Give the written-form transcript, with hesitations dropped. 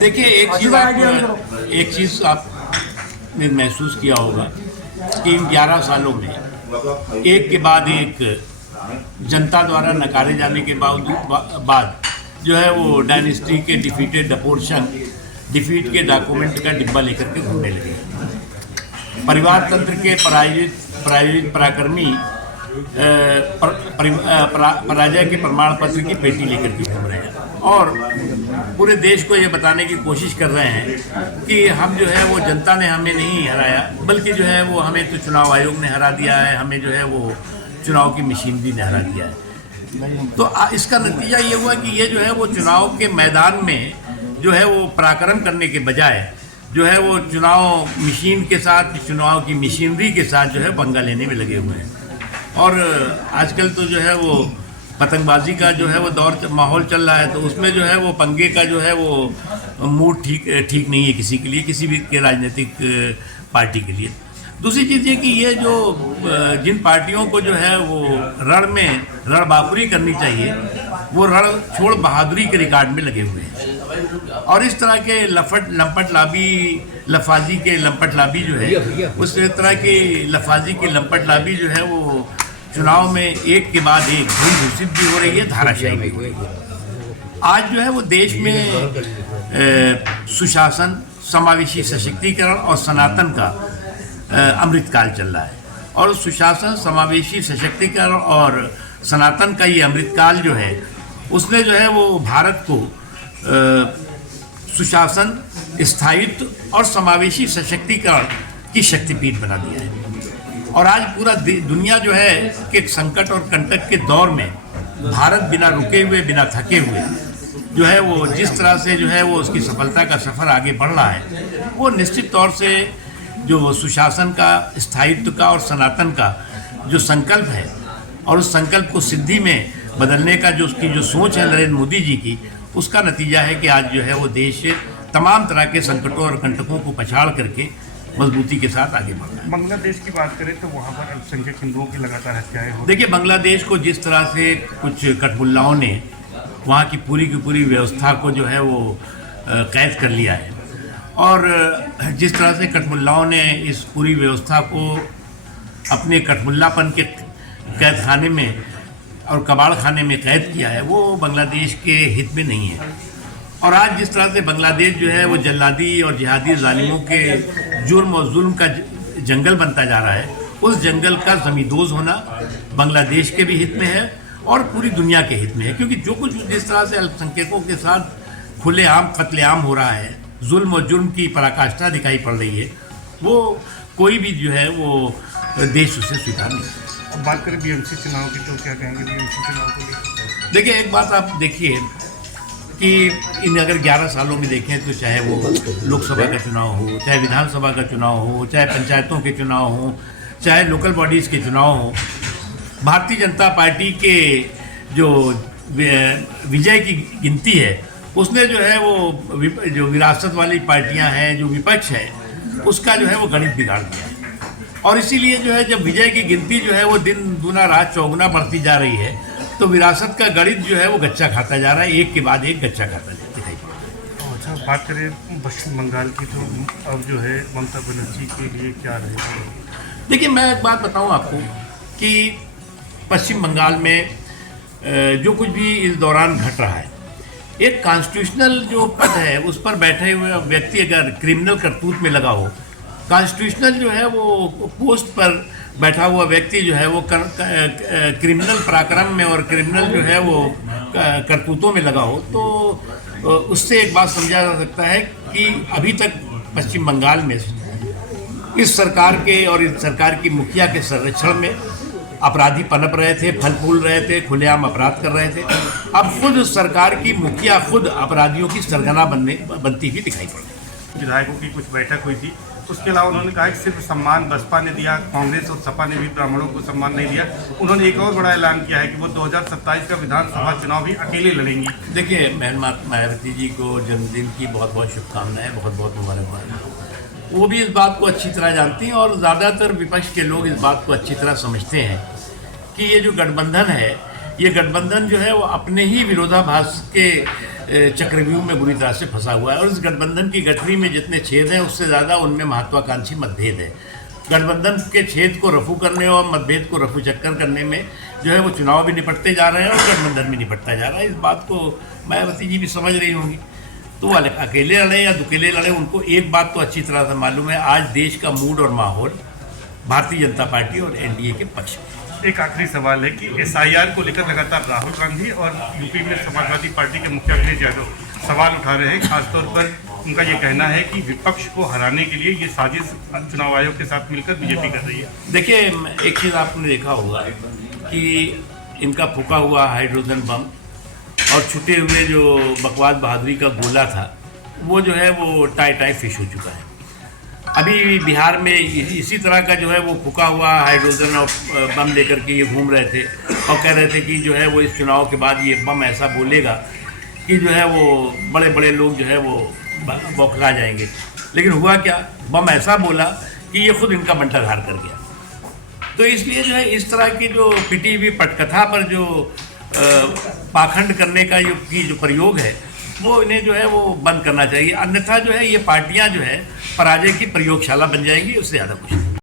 देखिए एक चीज़ आपने महसूस किया होगा कि इन 11 सालों में एक के बाद एक जनता द्वारा नकारे जाने के बाद जो है वो डायनेस्टी के डिफीट के डॉक्यूमेंट का डिब्बा लेकर के घूमने लगे। परिवार तंत्र के प्रायोजित पराक्रमी पराजय के प्रमाण पत्र की पेटी लेकर के घूम रहे हैं और पूरे देश को ये बताने की कोशिश कर रहे हैं कि हम जो है वो जनता ने हमें नहीं हराया, बल्कि जो है वो हमें तो चुनाव आयोग ने हरा दिया है, हमें जो है वो चुनाव की मशीनरी ने हरा दिया है। तो इसका नतीजा ये हुआ कि ये जो है वो चुनाव के मैदान में जो है वो पराक्रम करने के बजाय जो है वो चुनाव मशीन के साथ, चुनाव की मशीनरी के साथ जो है पंगा लेने में लगे हुए हैं। और आजकल तो जो है वो पतंगबाजी का जो है वो माहौल चल रहा है, तो उसमें जो है वो पंगे का जो है वो मूड ठीक नहीं है किसी के लिए, किसी भी के राजनीतिक पार्टी के लिए। दूसरी चीज़ ये कि ये जो जिन पार्टियों को जो है वो रण बाखुरी करनी चाहिए, वो रण छोड़ बहादुरी के रिकॉर्ड में लगे हुए हैं। और इस तरह के लफाजी के लंपट लाबी जो है, उस तरह की लफाजी की लंपट लाबी जो है वो चुनाव में एक के बाद एक घोषित भी हो रही है, धाराशाही भी हो रही है। आज जो है वो देश में सुशासन, समावेशी सशक्तिकरण और सनातन का अमृतकाल चल रहा है। और सुशासन, समावेशी सशक्तिकरण और सनातन का ये अमृतकाल जो है, उसने जो है वो भारत को सुशासन, स्थायित्व और समावेशी सशक्तिकरण की शक्तिपीठ बना दिया है। और आज पूरा दुनिया जो है कि संकट और कंटक के दौर में भारत बिना रुके हुए, बिना थके हुए जो है वो जिस तरह से जो है वो उसकी सफलता का सफ़र आगे बढ़ रहा है, वो निश्चित तौर से जो सुशासन का, स्थायित्व का और सनातन का जो संकल्प है और उस संकल्प को सिद्धि में बदलने का जो उसकी जो सोच है नरेंद्र मोदी जी की, उसका नतीजा है कि आज जो है वो देश तमाम तरह के संकटों और कंटकों को पछाड़ करके मजबूती के साथ आगे बढ़ रहा है। बांग्लादेश की बात करें तो वहाँ पर अल्पसंख्यक हिंदुओं की लगातार हत्याएं हो। देखिए, बांग्लादेश को जिस तरह से कुछ कठमुल्लाओं ने वहाँ की पूरी व्यवस्था को जो है वो कैद कर लिया है, और जिस तरह से कठमुल्लाओं ने इस पूरी व्यवस्था को अपने कठमुल्लापन के कैद खाने में और कबाड़ खाने में कैद किया है, वो बांग्लादेश के हित में नहीं है। और आज जिस तरह से बांग्लादेश जो है वो जल्लादी और जिहादी जालिमों के जुर्म और जुल्म का जंगल बनता जा रहा है, उस जंगल का ज़मींदोज़ होना बांग्लादेश के भी हित में है और पूरी दुनिया के हित में है। क्योंकि जो कुछ जिस तरह से अल्पसंख्यकों के साथ खुलेआम कत्लेआम हो रहा है, जुल्म और जुर्म की पराकाष्ठा दिखाई पड़ रही है, वो कोई भी जो है वो देश उसे स्वीकार नहीं करता। अब बात करें बीएमसी चुनाव की, तो क्या कहेंगे बीएमसी चुनाव को लेकर? देखिए, एक बात आप देखिए कि इन अगर 11 सालों में देखें तो चाहे वो लोकसभा का चुनाव हो, चाहे विधानसभा का चुनाव हो, चाहे पंचायतों के चुनाव हो, चाहे लोकल बॉडीज़ के चुनाव हो, भारतीय जनता पार्टी के जो विजय की गिनती है, उसने जो है वो जो विरासत वाली पार्टियां हैं, जो विपक्ष है, उसका जो है वो गणित बिगाड़ दिया है। और इसीलिए जो है जब विजय की गिनती जो है वो दिन दूना रात चौगुना बढ़ती जा रही है, तो विरासत का गणित जो है वो गच्चा खाता जा रहा है, एक के बाद एक गच्चा खाता दिखाई पड़ रहा है। अच्छा, बात करें पश्चिम बंगाल की, तो अब जो है ममता बनर्जी के लिए क्या रहेगा? देखिए, मैं एक बात बताऊं आपको कि पश्चिम बंगाल में जो कुछ भी इस दौरान घट रहा है, एक कॉन्स्टिट्यूशनल जो पद है उस पर बैठे हुए व्यक्ति अगर क्रिमिनल करतूत में लगा हो, कॉन्स्टिट्यूशनल जो है वो पोस्ट पर बैठा हुआ व्यक्ति जो है वो क्रिमिनल पराक्रम में और क्रिमिनल जो है वो करतूतों में लगा हो, तो उससे एक बात समझा जा सकता है कि अभी तक पश्चिम बंगाल में इस सरकार के और इस सरकार की मुखिया के संरक्षण में अपराधी पनप रहे थे, फल फूल रहे थे, खुलेआम अपराध कर रहे थे। अब खुद सरकार की मुखिया खुद अपराधियों की सरगना बनती हुई दिखाई पड़ रही। विधायकों की कुछ बैठक हुई थी, उसके अलावा उन्होंने कहा कि सिर्फ सम्मान बसपा ने दिया, कांग्रेस और सपा ने भी ब्राह्मणों को सम्मान नहीं दिया। उन्होंने एक और बड़ा ऐलान किया है कि वो 2027 का विधानसभा चुनाव भी अकेले लड़ेंगी। देखिए, मायावती जी को जन्मदिन की बहुत बहुत शुभकामनाएं, बहुत बहुत मुबारकबाद। वो भी इस बात को अच्छी तरह जानती हैं और ज़्यादातर विपक्ष के लोग इस बात को अच्छी तरह समझते हैं कि ये जो गठबंधन है, ये गठबंधन जो है वो अपने ही विरोधाभास के चक्रव्यूह में बुरी तरह से फंसा हुआ है। और इस गठबंधन की गठरी में जितने छेद हैं उससे ज़्यादा उनमें महत्वाकांक्षी मतभेद है। गठबंधन के छेद को रफू करने और मतभेद को रफू चक्कर करने में जो है वो चुनाव भी निपटते जा रहे हैं और गठबंधन भी निपटता जा रहा है। इस बात को मायावती जी भी समझ रही होंगी। तो वो अकेले लड़े या दुकेले लड़े, उनको एक बात तो अच्छी तरह से मालूम है, आज देश का मूड और माहौल भारतीय जनता पार्टी और एनडीए के पक्ष में। एक आखिरी सवाल है कि एसआईआर को लेकर लगातार राहुल गांधी और यूपी में समाजवादी पार्टी के मुखिया अखिलेश यादव सवाल उठा रहे हैं। खासतौर पर उनका ये कहना है कि विपक्ष को हराने के लिए ये साजिश चुनाव आयोग के साथ मिलकर बीजेपी कर रही है। देखिए, एक चीज़ आपने देखा होगा कि इनका फूका हुआ हाइड्रोजन बम और छुटे हुए जो बकवास बहादुरी का गोला था वो जो है वो टाई फिश हो चुका है। अभी बिहार में इसी तरह का जो है वो फूका हुआ हाइड्रोजन और बम लेकर के ये घूम रहे थे और कह रहे थे कि जो है वो इस चुनाव के बाद ये बम ऐसा बोलेगा कि जो है वो बड़े बड़े लोग जो है वो बौखला जाएंगे। लेकिन हुआ क्या, बम ऐसा बोला कि ये खुद इनका बंटाधार कर गया। तो इसलिए जो है इस तरह की जो पिटी हुई पटकथा पर जो पाखंड करने का जो प्रयोग है वो इन्हें जो है वो बंद करना चाहिए। अन्यथा जो है ये पार्टियां जो है पराजय की प्रयोगशाला बन जाएंगी, उससे ज़्यादा कुछ नहीं।